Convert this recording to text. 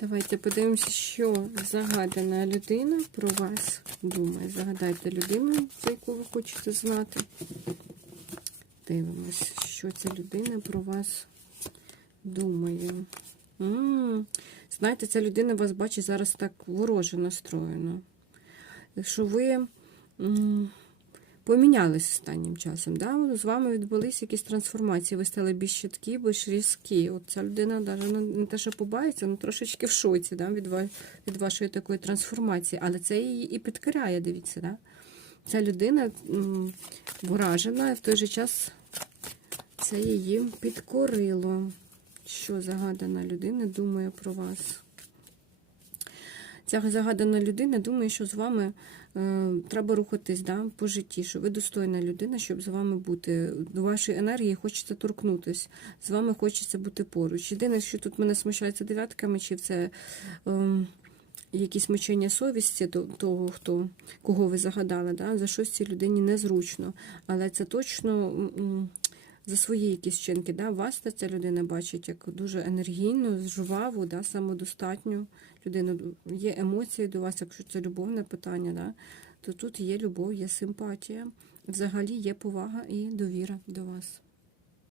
Давайте подивимося, що загадана людина про вас думає. Загадайте людину, за яку ви хочете знати. Дивимось, що ця людина про вас думає. м Знаєте, ця людина вас бачить зараз так вороже настроєно. Якщо ви м, помінялись останнім часом, да? з вами відбулись якісь трансформації, ви стали більш чіткі, більш різкі. От ця людина навіть не, не те, що побається, але трошечки в шоці да? від, від вашої такої трансформації. Але це її і підкоряє, дивіться. Да? Ця людина вражена, і в той же час це її підкорило. Що загадана людина думає про вас? Ця загадана людина думає, що з вами е, треба рухатись да, по житті, що ви достойна людина, щоб з вами бути. До вашої енергії хочеться торкнутися, з вами хочеться бути поруч. Єдине, що тут мене смущається дев'ятка мечів, це е, якісь мучення совісті до того, хто, кого ви загадали. Да? За щось цій людині незручно. Але це точно. За свої якісь чинки. да, вас ця людина бачить як дуже енергійну, жваву, да, самодостатню людину. Є емоції до вас, якщо це любовне питання, да, то тут є любов, є симпатія. Взагалі є повага і довіра до вас.